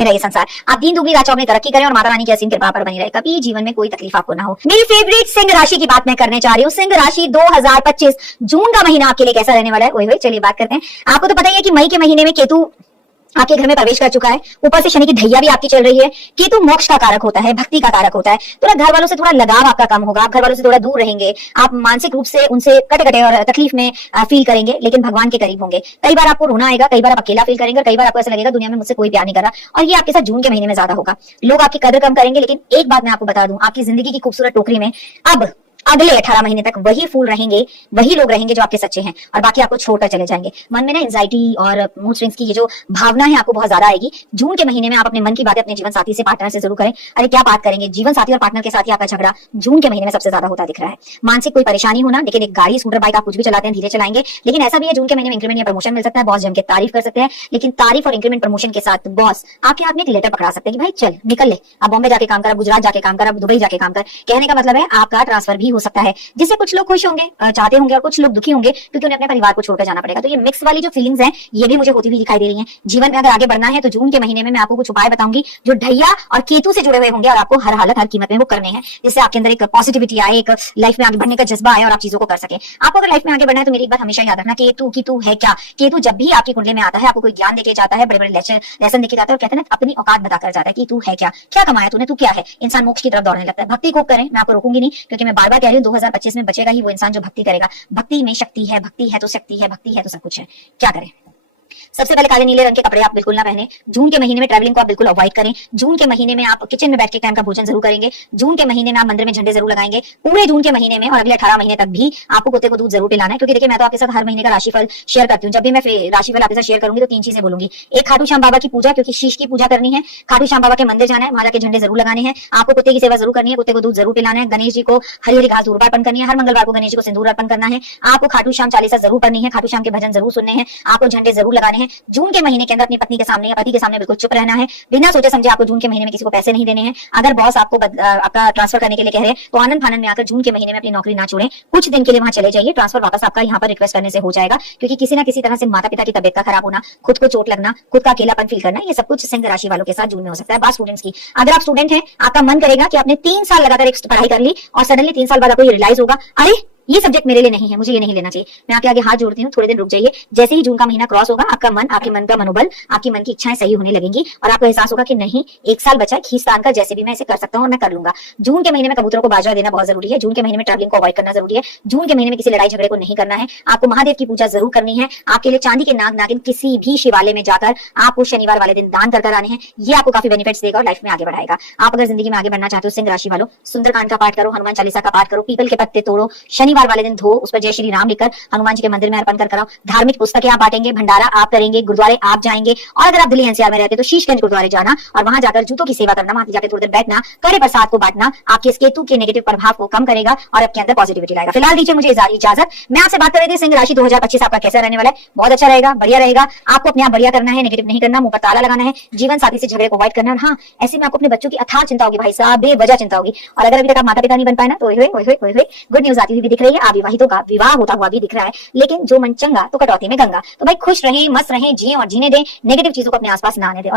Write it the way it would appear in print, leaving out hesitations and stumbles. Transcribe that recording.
रहे संसार, आप दीन दुगनी रात चौगनी तरक्की करें और माता रानी की असीम कृपा पर बनी रहे, कभी जीवन में कोई तकलीफ आपको ना हो। मेरी फेवरेट सिंह राशि की बात मैं करने चाह रही हूँ। सिंह राशि 2025 जून का महीना आपके लिए कैसा रहने वाला है, वही चलिए बात करते हैं। आपको तो पता ही है कि मई के महीने में केतु आपके घर में प्रवेश कर चुका है, ऊपर से शनि की ढैया भी आपकी चल रही है। केतु मोक्ष का कारक होता है, भक्ति का कारक होता है। थोड़ा घर वालों से थोड़ा लगाव आपका कम होगा, आप घर वालों से थोड़ा दूर रहेंगे, आप मानसिक रूप से उनसे कटे कटे और तकलीफ में फील करेंगे, लेकिन भगवान के करीब होंगे। कई बार आपको रोना आएगा, कई बार आप अकेला फील करेंगे और कई बार आपको ऐसा लगेगा दुनिया में मुझसे कोई प्यार नहीं कर रहा, और ये आपके साथ जून के महीने में ज्यादा होगा। लोग आपकी कदर कम करेंगे, लेकिन एक बात मैं आपको बता दूं, आपकी जिंदगी की खूबसूरत टोकरी में अब अगले 18 महीने तक वही फूल रहेंगे, वही लोग रहेंगे जो आपके सच्चे हैं, और बाकी आपको छोड़कर चले जाएंगे। मन में ना एंजाइटी और मूड स्विंग्स की ये जो भावना है आपको बहुत ज्यादा आएगी। जून के महीने में आप अपने मन की बातें अपने जीवन साथी से, पार्टनर से जरूर करें। अरे क्या बात करेंगे, जीवन साथी और पार्टनर के साथ ही आपका झगड़ा जून के महीने में सबसे ज्यादा होता दिख रहा है। मानसिक कोई परेशानी होना, लेकिन एक गाड़ी, स्कूटर, बाइक आप कुछ भी चलाते हैं धीरे चलाएंगे, लेकिन ऐसा भी है जून के महीने में इंक्रीमेंट या प्रमोशन मिल सकता है। बॉस जम के तारीफ कर सकते हैं, लेकिन तारीफ और इंक्रीमेंट प्रमोशन के साथ बॉस आपके हाथ में एक लेटर पकड़ा सकते हैं कि भाई चल निकल ले, अब बॉम्बे जाके काम कर, अब गुजरात जाके काम कर, अब दुबई जाके काम कर। कहने का मतलब है आपका ट्रांसफर भी हो सकता है, जिससे कुछ लोग खुश होंगे, चाहते होंगे, और कुछ लोग दुखी होंगे क्योंकि उन्हें अपने परिवार को छोड़कर जाना पड़ेगा। तो ये मिक्स वाली जो फीलिंग्स हैं ये भी मुझे होती हुई दिखाई दे रही हैं। जीवन में अगर आगे बढ़ना है तो जून के महीने में मैं आपको कुछ उपाय बताऊंगी जो ढैया और केतु से जुड़े हुए होंगे, और आपको हर हालत हर कीमत में वो करने हैं, जिससे आपके अंदर एक पॉजिटिविटी आए, एक लाइफ में आगे बढ़ने का जज्बा आए और आप चीजों को कर सके। आपको अगर लाइफ में आगे बढ़ना है तो मेरी एक बात हमेशा याद रखना, केतु है क्या। केतु जब भी आपकी कुंडली में आता है आपको कोई ज्ञान देके जाता है, बड़े बड़े लेसन देके जाता है, और कहते हैं अपनी औकात बताकर जाता है कि तू है क्या, क्या कमाया तूने, तू क्या है। इंसान मोक्ष की तरफ दौड़ने लगता है। भक्ति को करें, मैं आपको रोकूंगी नहीं, क्योंकि मैं बार बार कह रही हूँ 2025 में बचेगा ही वो इंसान जो भक्ति करेगा। भक्ति में शक्ति है, भक्ति है तो शक्ति है, भक्ति है तो सब कुछ है। क्या करें? सबसे पहले काले नीले रंग के कपड़े आप बिल्कुल ना पहने। जून के महीने में ट्रैवलिंग को आप बिल्कुल अवॉइड करें। जून के महीने में आप किचन में बैठ के टाइम का भोजन जरूर करेंगे। जून के महीने में आप मंदिर में झंडे जरूर लगाएंगे। पूरे जून के महीने में और अगले 18 महीने तक भी आपको कुत्ते को दूध जरूर पिलाना है, क्योंकि देखिए मैं तो आपके साथ हर महीने का राशिफल शेयर करती हूँ। जब भी मैं राशिफल आपके साथ शेयर करूंगी तो 3 चीजें बोलूंगी। एक, खाटू श्याम बाबा की पूजा, क्योंकि शीश की पूजा करनी है। खाटू श्याम बाबा के मंदिर जाना है, वहां जाके झंडे जरूर लगाने हैं। आपको कुत्ते की सेवा जरूर करनी है, कुत्ते को दूध जरूर पिलाना है। गणेश जी को हरी हरी घास धूप अर्पण करनी है। हर मंगलवार को गणेश जी को सिंदूर अर्पण करना है। आपको खाटू श्याम चालीसा जरूर पढ़नी है, खाटू श्याम के भजन जरूर सुनने हैं। आपको झंडे जरूर लगाने हैं। जून के महीने के अंदर अपनी पत्नी के सामने या पति के सामने बिल्कुल चुप रहना है। बिना सोचे समझे आपको जून के महीने में किसी को पैसे नहीं देने हैं। अगर बॉस आपको आपका ट्रांसफर करने के लिए कह रहे हैं तो आनंद फानंद में आकर जून के महीने में अपनी नौकरी ना छोड़ें। कुछ दिन के लिए वहां चले जाइए, ट्रांसफर वापस आपका यहाँ पर रिक्वेस्ट करने से हो जाएगा, क्योंकि किसी ना किसी तरह से माता पिता की तबियत का खराब होना, खुद को चोट लगना, खुद का अकेलापन फील करना, ये सब कुछ सिंह राशि वालों के साथ जून में हो सकता है। बात स्टूडेंट्स की, अगर आप स्टूडेंट हैं, आपका मन करेगा कि आपने 3 साल लगातार एक पढ़ाई कर ली और सडनली 3 साल बाद आपको ये रियलाइज होगा, अरे ये सब्जेक्ट मेरे लिए नहीं है, मुझे ये नहीं लेना चाहिए। मैं आपके आगे हाथ जोड़ती हूँ, थोड़े दिन रुक जाइए। जैसे ही जून का महीना क्रॉस होगा, आपका मन, आपके मन का मनोबल, आपकी मन की इच्छाएं सही होने लगेंगी और आपको एहसास होगा कि नहीं, 1 साल बचा है, खींचतान का, जैसे भी मैं इसे कर सकता हूँ और मैं कर लूंगा। जून के महीने में कबूतरों को बाजरा देना बहुत जरूरी है। जून के महीने में ट्रैवलिंग को अवॉइड करना जरूरी है। जून के महीने में किसी लड़ाई झगड़े को नहीं करना है। आपको महादेव की पूजा जरूर करनी है। आपके लिए चांदी के नाग नागिन किसी भी शिवालय में जाकर आपको शनिवार वाले दिन दान कर आने हैं। ये आपको काफी बेनिफिट्स देगा और लाइफ में आगे बढ़ाएगा। आप अगर जिंदगी में आगे बढ़ना चाहते हो, सिंह राशि वालों, सुंदरकांड का पाठ करो, हनुमान चालीसा का पाठ करो, पीपल के पत्ते तोड़ो, शनिवार वाले दिन धो, उस जय श्री राम लिखकर हनुमान जी के मंदिर में अर्पण कर कराओ। धार्मिक पुस्तकें आप बांटेंगे, भंडारा आप करेंगे, गुरुद्वारे आप जाएंगे, और अगर आप दिल्ली एनसीआर में रहते तो शीशगंज गुरुद्वारे जाना और वहां जाकर जूतों की सेवा करना, वहां जाकर थोड़ी देर बैठना, कड़े प्रसाद को बांटना आपके केतु के नेगेटिव प्रभाव को कम करेगा और आपके अंदर पॉजिटिविटी लाएगा। फिलहाल दीजिए मुझे इजाजत। मैं आपसे बात कर रही थी सिंह राशि 2025 आपका कैसा रहने वाला है। बहुत अच्छा रहेगा, बढ़िया रहेगा। आपको अपने आप बढ़िया करना है, नेगेटिव नहीं करना, मुंह पर ताला लगाना है, जीवन साथी से झगड़े को अवॉइड करना है। हाँ, ऐसे में आपको अपने बच्चों की अथाह चिंता होगी, भाई साहब बेवजह चिंता होगी। और अगर अभी तक आप माता पिता नहीं बन पाए ना, तो गुड न्यूज आती हुई भी दिख रही है। अविवाहितों का विवाह होता हुआ भी दिख रहा है, लेकिन जो मन चंगा तो कटौती में गंगा। तो भाई खुश रहें, मस्त रहें, जिए और जीने दें, नेगेटिव चीजों को अपने आसपास ना आने दें।